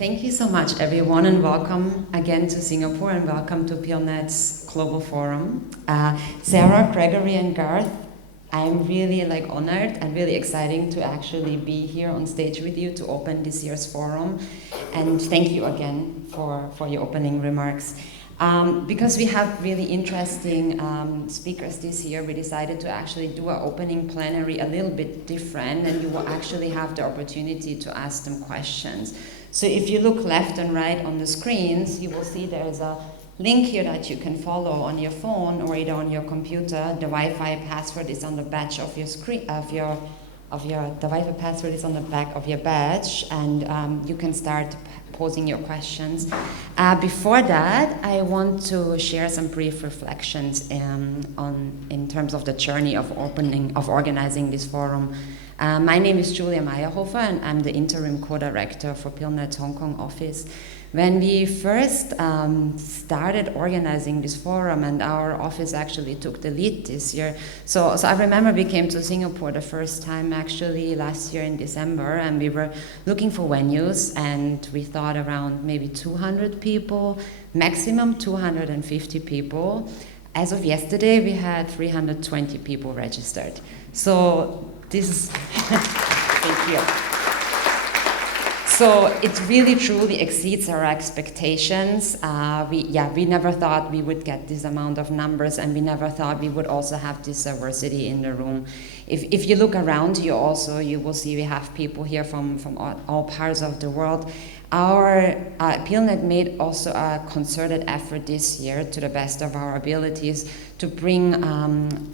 Thank you so much, everyone, and welcome again to Singapore, and welcome to PILnet's Global Forum. Sarah, Gregory, and Garth, I'm really honored and really exciting to actually be here on stage with you to open this year's forum. And thank you again for your opening remarks. Because we have really interesting speakers this year, we decided to actually do our opening plenary a little bit different, and you will actually have the opportunity to ask them questions. So if you look left and right on the screens, you will see there's a link here that you can follow on your phone or either on your computer. The Wi-Fi password is on the badge of your screen, the Wi-Fi password is on the back of your badge, and you can start posing your questions. Before that, I want to share some brief reflections in terms of the journey of organizing this forum. My name is Julia Meyerhofer, and I'm the interim co-director for PILnet's Hong Kong office. When we first started organizing this forum, and our office actually took the lead this year, so I remember we came to Singapore the first time actually last year in December, and we were looking for venues, and we thought around maybe 200 people, maximum 250 people. As of yesterday, we had 320 people registered. So this is, thank you. So it really truly exceeds our expectations. We never thought we would get this amount of numbers, and we never thought we would also have this diversity in the room. If you look around you also, you will see we have people here from all parts of the world. Our PILnet made also a concerted effort this year, to the best of our abilities, to bring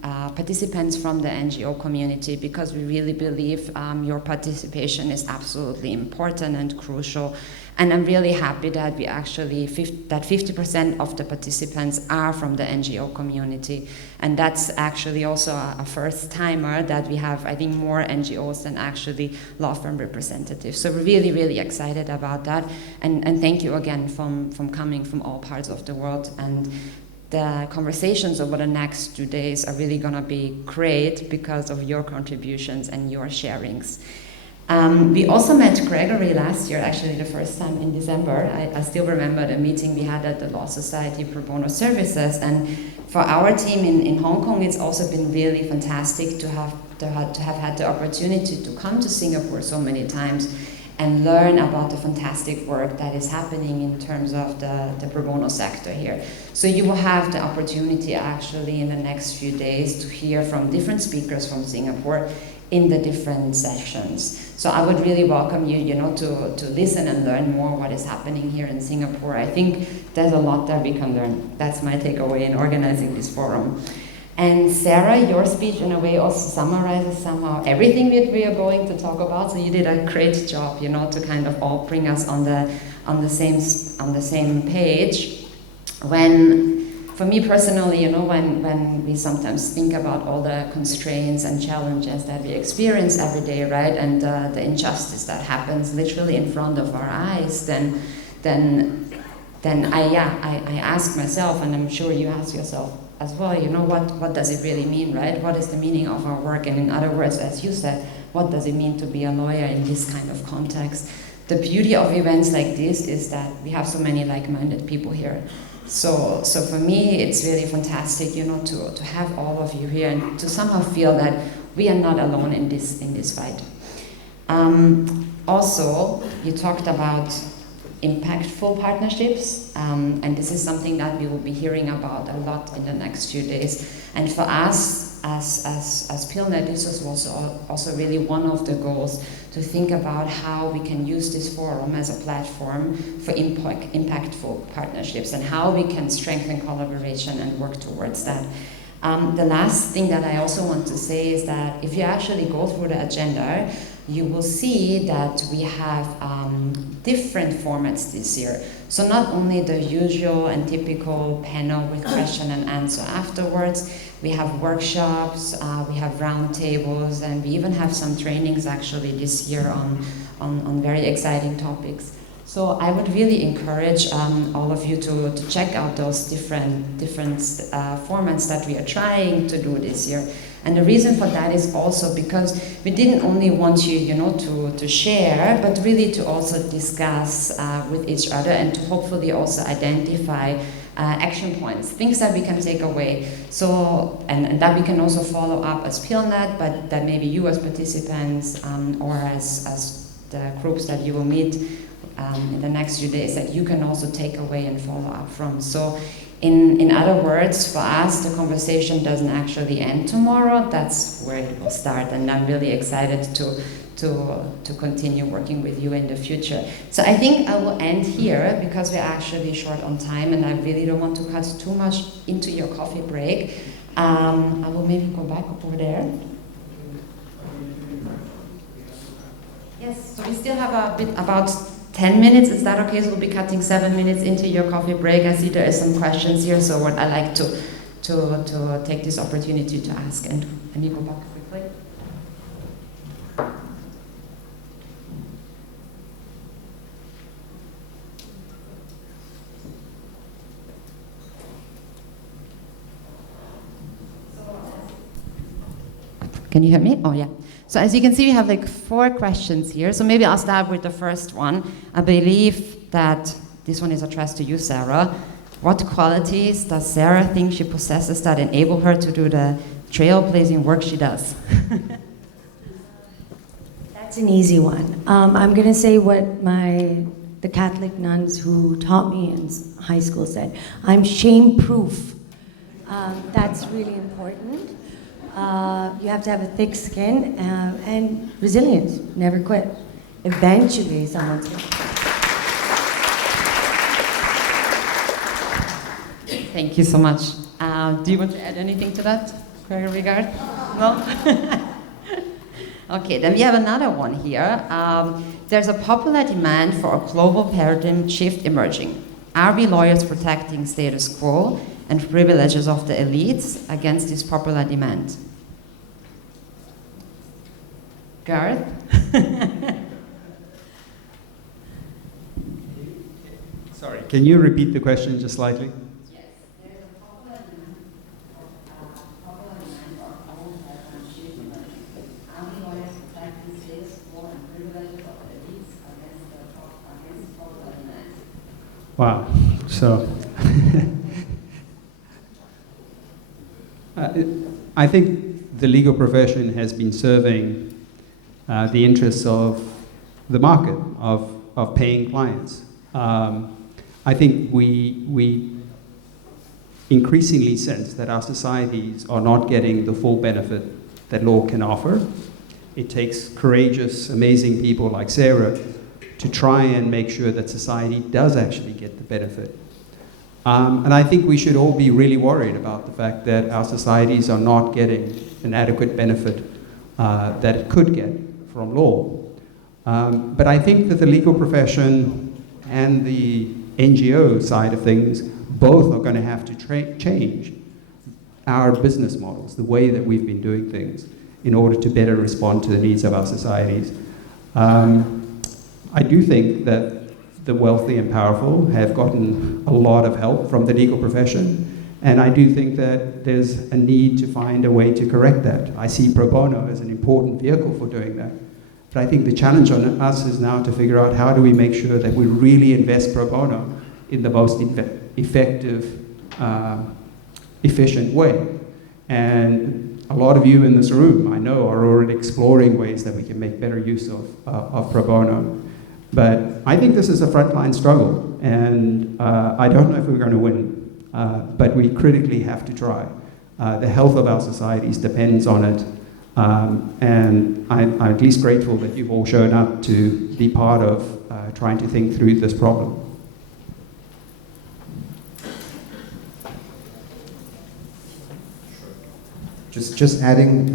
participants from the NGO community, because we really believe your participation is absolutely important and crucial. And I'm really happy that we actually, that 50% of the participants are from the NGO community. And that's actually also a first timer that we have, I think, more NGOs than actually law firm representatives. So we're really, really excited about that. And thank you again from coming from all parts of the world. And the conversations over the next 2 days are really gonna be great because of your contributions and your sharings. We also met Gregory last year, actually the first time in December. I still remember the meeting we had at the Law Society Pro Bono Services, and for our team in Hong Kong, it's also been really fantastic to have had the opportunity to come to Singapore so many times and learn about the fantastic work that is happening in terms of the pro bono sector here. So you will have the opportunity actually in the next few days to hear from different speakers from Singapore in the different sessions. So I would really welcome you, to listen and learn more what is happening here in Singapore. I think there's a lot that we can learn. That's my takeaway in organizing this forum. And Sarah, your speech in a way also summarizes somehow everything that we are going to talk about. So you did a great job, to kind of all bring us on the same page. For me personally, when we sometimes think about all the constraints and challenges that we experience every day, right, and the injustice that happens literally in front of our eyes, then I ask myself, and I'm sure you ask yourself as well, what does it really mean, right? What is the meaning of our work? And in other words, as you said, what does it mean to be a lawyer in this kind of context? The beauty of events like this is that we have so many like-minded people here. So for me, it's really fantastic, to have all of you here and to somehow feel that we are not alone in this fight. Also, you talked about impactful partnerships, and this is something that we will be hearing about a lot in the next few days. And for us, as PILnet, this was also really one of the goals, to think about how we can use this forum as a platform for impactful partnerships, and how we can strengthen collaboration and work towards that. The last thing that I also want to say is that if you actually go through the agenda, you will see that we have different formats this year. So not only the usual and typical panel with question and answer afterwards, we have workshops, we have roundtables, and we even have some trainings actually this year on very exciting topics. So I would really encourage all of you to check out those different formats that we are trying to do this year. And the reason for that is also because we didn't only want you, to share, but really to also discuss with each other and to hopefully also identify action points, things that we can take away. So, and that we can also follow up as PILnet, but that maybe you as participants or as the groups that you will meet in the next few days, that you can also take away and follow up from. So in other words, for us, the conversation doesn't actually end tomorrow. That's where it will start, and I'm really excited to continue working with you in the future. So I think I will end here because we're actually short on time, and I really don't want to cut too much into your coffee break. I will maybe go back over there. Yes, so we still have a bit, about 10 minutes, is that okay? So we'll be cutting 7 minutes into your coffee break. I see there is some questions here, so what I like to take this opportunity to ask. And you go back quickly. Can you hear me? Oh, yeah. So as you can see, we have like 4 questions here. So maybe I'll start with the first one. I believe that this one is addressed to you, Sarah. What qualities does Sarah think she possesses that enable her to do the trailblazing work she does? That's an easy one. I'm going to say what the Catholic nuns who taught me in high school said. I'm shame-proof. That's really important. You have to have a thick skin and resilience. Never quit. Eventually, someone's going to quit. Thank you so much. Do you want to add anything to that regard? No? Okay, then we have another one here. There's a popular demand for a global paradigm shift emerging. Are we lawyers protecting status quo and privileges of the elites against this popular demand? Garth? Sorry, can you repeat the question just slightly? Yes, there is a popular demand for global paradigm shift emerging. Are we lawyers protecting status quo and privileges of the elites against popular demand? Wow, so I think the legal profession has been serving the interests of the market, of paying clients. I think we increasingly sense that our societies are not getting the full benefit that law can offer. It takes courageous, amazing people like Sarah to try and make sure that society does actually get the benefit. And I think we should all be really worried about the fact that our societies are not getting an adequate benefit that it could get from law. But I think that the legal profession and the NGO side of things both are going to have to change our business models, the way that we've been doing things, in order to better respond to the needs of our societies. I do think that the wealthy and powerful have gotten a lot of help from the legal profession, and I do think that there's a need to find a way to correct that. I see pro bono as an important vehicle for doing that. But I think the challenge on us is now to figure out how do we make sure that we really invest pro bono in the most effective, efficient way. And a lot of you in this room, I know, are already exploring ways that we can make better use of pro bono. But I think this is a frontline struggle, and I don't know if we're going to win, but we critically have to try. The health of our societies depends on it, and I'm at least grateful that you've all shown up to be part of trying to think through this problem. Just adding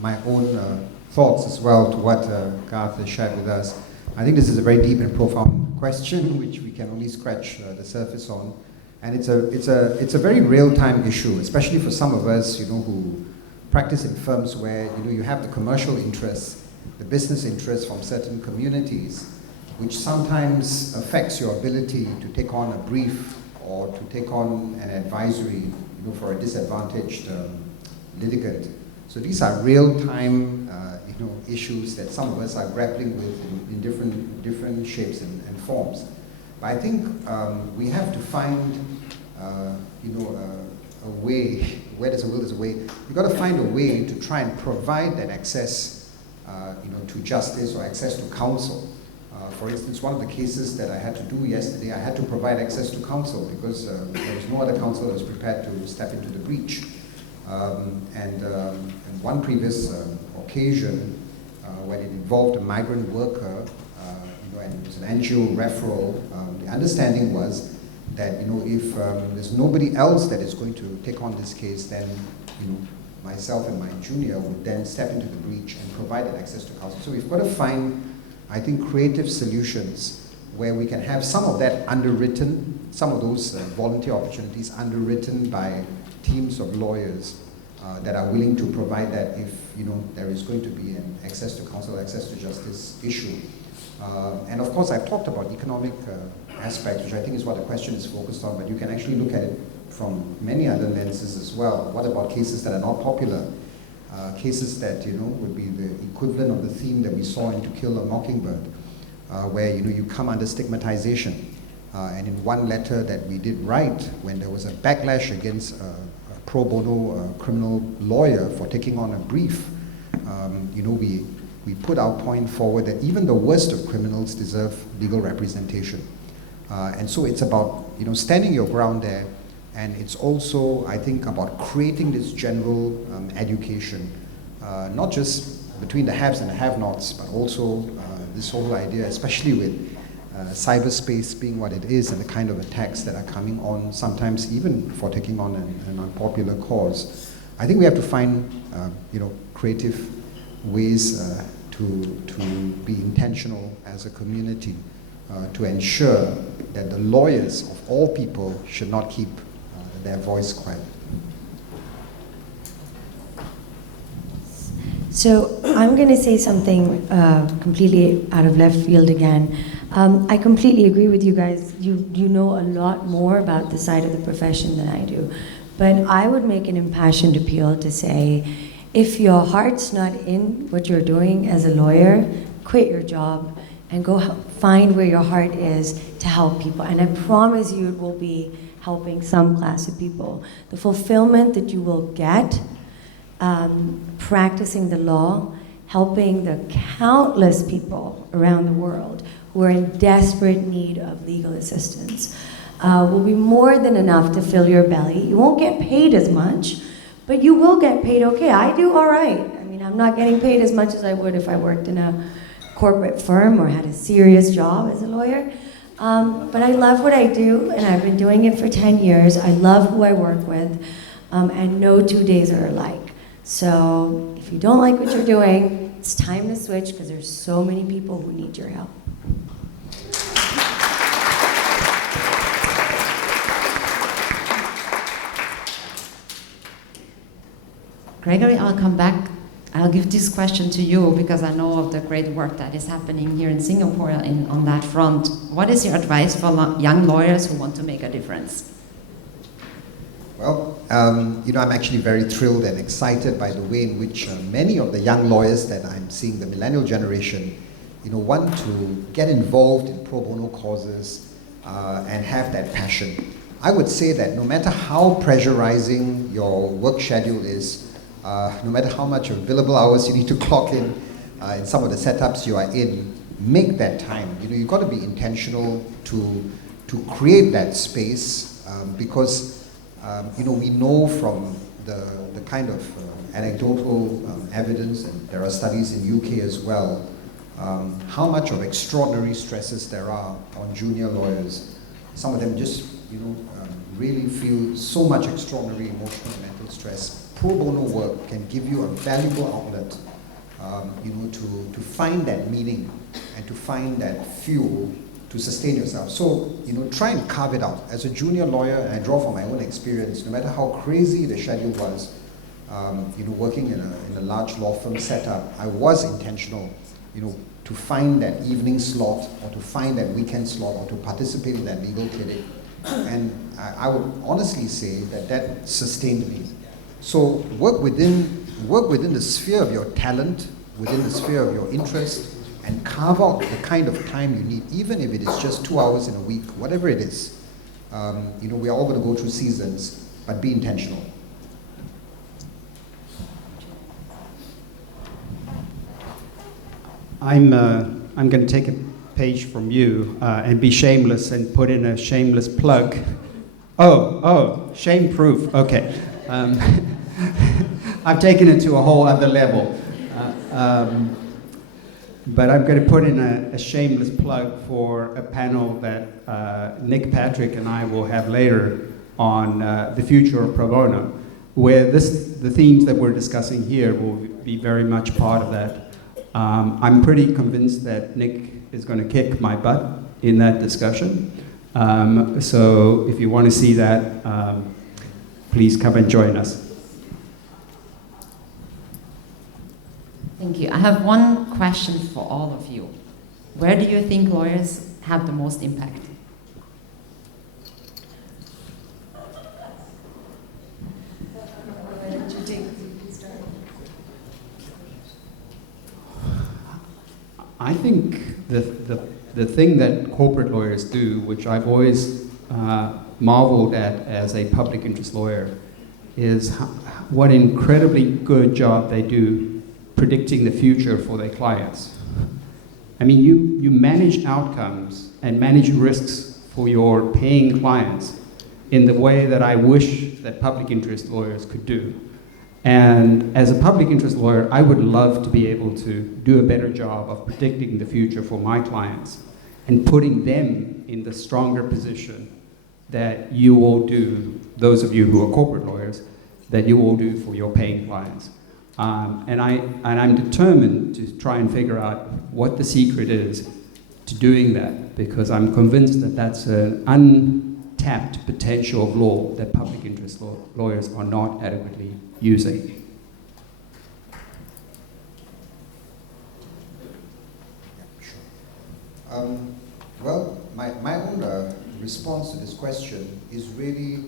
my own thoughts as well to what Garth has shared with us. I think this is a very deep and profound question, which we can only scratch the surface on, and it's a very real-time issue, especially for some of us, who practice in firms where you have the commercial interests, the business interests from certain communities, which sometimes affects your ability to take on a brief or to take on an advisory, for a disadvantaged litigant. So these are real-time issues that some of us are grappling with in different shapes and forms. But I think we have to find a way. Where there's a will, there's a way. We've got to find a way to try and provide that access to justice or access to counsel. For instance, one of the cases that I had to do yesterday, I had to provide access to counsel because there was no other counsel that was prepared to step into the breach. And one previous occasion, when it involved a migrant worker, and it was an NGO referral, the understanding was that if there's nobody else that is going to take on this case, then myself and my junior would then step into the breach and provide that access to counsel. So we've got to find, I think, creative solutions where we can have some of that underwritten, some of those volunteer opportunities underwritten by teams of lawyers that are willing to provide that if there is going to be an access to counsel, access to justice issue. And of course, I've talked about economic aspects, which I think is what the question is focused on, but you can actually look at it from many other lenses as well. What about cases that are not popular? Cases that would be the equivalent of the theme that we saw in To Kill a Mockingbird, where you come under stigmatization. And in one letter that we did write, when there was a backlash against a pro bono criminal lawyer for taking on a brief, we put our point forward that even the worst of criminals deserve legal representation. And so it's about standing your ground there, and it's also, I think, about creating this general education, not just between the haves and the have-nots, but also this whole idea, especially with cyberspace being what it is and the kind of attacks that are coming on, sometimes even for taking on an unpopular cause. I think we have to find creative ways to be intentional as a community to ensure that the lawyers of all people should not keep their voice quiet. So I'm going to say something completely out of left field again. I completely agree with you guys. You know a lot more about the side of the profession than I do. But I would make an impassioned appeal to say, if your heart's not in what you're doing as a lawyer, quit your job and go find where your heart is to help people. And I promise you it will be helping some class of people. The fulfillment that you will get practicing the law, helping the countless people around the world who are in desperate need of legal assistance will be more than enough to fill your belly. You won't get paid as much, but you will get paid okay. I do all right. I mean, I'm not getting paid as much as I would if I worked in a corporate firm or had a serious job as a lawyer. But I love what I do, and I've been doing it for 10 years. I love who I work with, and no 2 days are alike. So if you don't like what you're doing, it's time to switch because there's so many people who need your help. Gregory, I'll come back. I'll give this question to you because I know of the great work that is happening here in Singapore on that front. What is your advice for young lawyers who want to make a difference? Well, I'm actually very thrilled and excited by the way in which many of the young lawyers that I'm seeing, the millennial generation, want to get involved in pro bono causes and have that passion. I would say that no matter how pressurizing your work schedule is, no matter how much of billable hours you need to clock in some of the setups you are in, make that time. You've got to be intentional to create that space because we know from the kind of anecdotal evidence, and there are studies in UK as well, how much of extraordinary stresses there are on junior lawyers. Some of them just really feel so much extraordinary emotional and mental stress. Pro bono work can give you a valuable outlet, to find that meaning and to find that fuel to sustain yourself. So, try and carve it out. As a junior lawyer, and I draw from my own experience, no matter how crazy the schedule was, working in a large law firm setup, I was intentional, to find that evening slot or to find that weekend slot or to participate in that legal clinic. And I would honestly say that sustained me. So work within work within the sphere of your talent, within the sphere of your interest, and carve out the kind of time you need, even if it is just 2 hours in a week, whatever it is. We are all going to go through seasons, but be intentional. I'm going to take a page from you and be shameless and put in a shameless plug. Oh, shame-proof. Okay. I've taken it to a whole other level. But I'm going to put in a shameless plug for a panel that Nick Patrick and I will have later on the future of pro bono, where the themes that we're discussing here will be very much part of that. I'm pretty convinced that Nick is going to kick my butt in that discussion. So if you want to see that, please come and join us. Thank you. I have one question for all of you. Where do you think lawyers have the most impact? I think the thing that corporate lawyers do, which I've always marveled at as a public interest lawyer, is what incredibly good job they do predicting the future for their clients. I mean, you manage outcomes and manage risks for your paying clients in the way that I wish that public interest lawyers could do. And as a public interest lawyer, I would love to be able to do a better job of predicting the future for my clients and putting them in the stronger position that you all do, those of you who are corporate lawyers, that you all do for your paying clients. And I'm determined to try and figure out what the secret is to doing that, because I'm convinced that that's an untapped potential of law that public interest lawyers are not adequately using. Well, my own response to this question is really,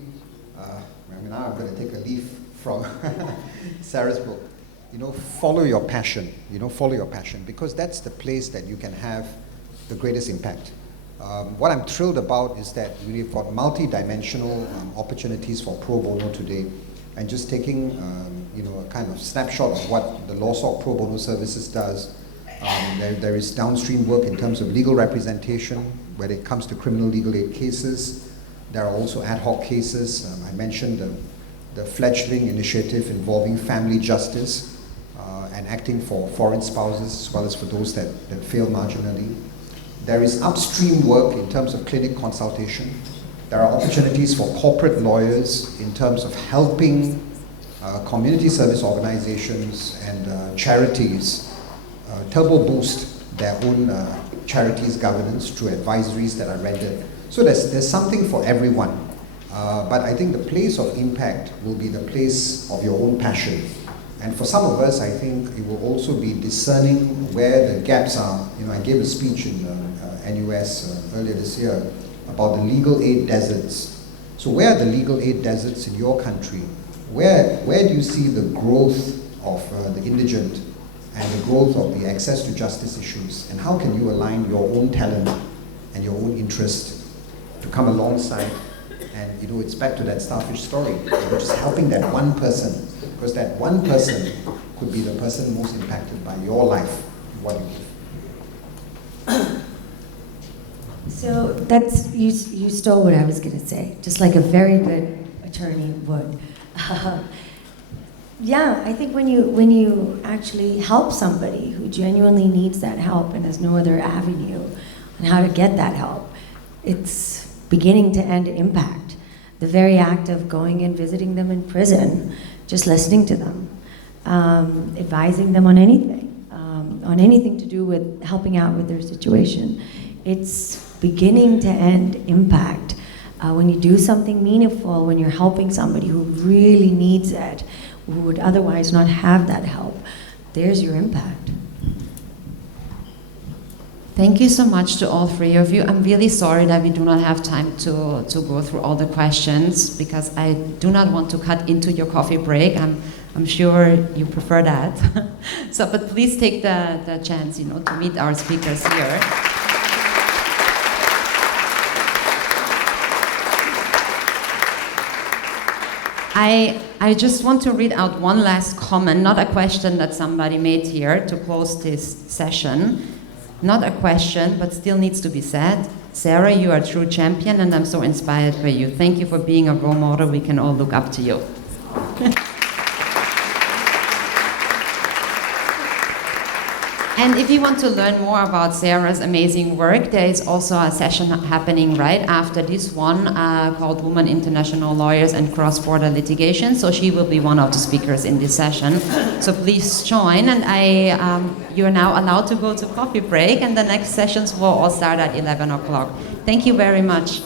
now I'm going to take a leaf from Sarah's book. Follow your passion. Follow your passion, because that's the place that you can have the greatest impact. What I'm thrilled about is that we've got multi-dimensional opportunities for pro bono today. And just taking a kind of snapshot of what the LawSoc Pro Bono Services does, there is downstream work in terms of legal representation when it comes to criminal legal aid cases. There are also ad hoc cases. I mentioned the fledgling initiative involving family justice and acting for foreign spouses as well as for those that fail marginally. There is upstream work in terms of clinic consultation. There are opportunities for corporate lawyers in terms of helping community service organizations and charities turbo boost their own charities governance through advisories that are rendered. So there's something for everyone. But I think the place of impact will be the place of your own passion. And for some of us, I think it will also be discerning where the gaps are. I gave a speech in NUS earlier this year about the legal aid deserts. So where are the legal aid deserts in your country? Where do you see the growth of the indigent and the growth of the access to justice issues? And how can you align your own talent and your own interest to come alongside? And it's back to that starfish story. Just helping that one person, because that one person could be the person most impacted by your life, what you give. So that's, you stole what I was going to say, just like a very good attorney would. Yeah, I think when you actually help somebody who genuinely needs that help and has no other avenue on how to get that help, it's beginning to end impact. The very act of going and visiting them in prison, just listening to them, advising them on anything to do with helping out with their situation. It's beginning to end impact. When you do something meaningful, when you're helping somebody who really needs it, who would otherwise not have that help, there's your impact. Thank you so much to all three of you. I'm really sorry that we do not have time to go through all the questions, because I do not want to cut into your coffee break. I'm sure you prefer that. So, but please take the chance, you know, to meet our speakers here. I just want to read out one last comment, not a question that somebody made here to close this session. Not a question, but still needs to be said. Sarah, you are a true champion, and I'm so inspired by you. Thank you for being a role model. We can all look up to you. And if you want to learn more about Sarah's amazing work, there is also a session happening right after this one called Women International Lawyers and Cross-Border Litigation. So she will be one of the speakers in this session. So please join. And you are now allowed to go to coffee break, and the next sessions will all start at 11 o'clock. Thank you very much.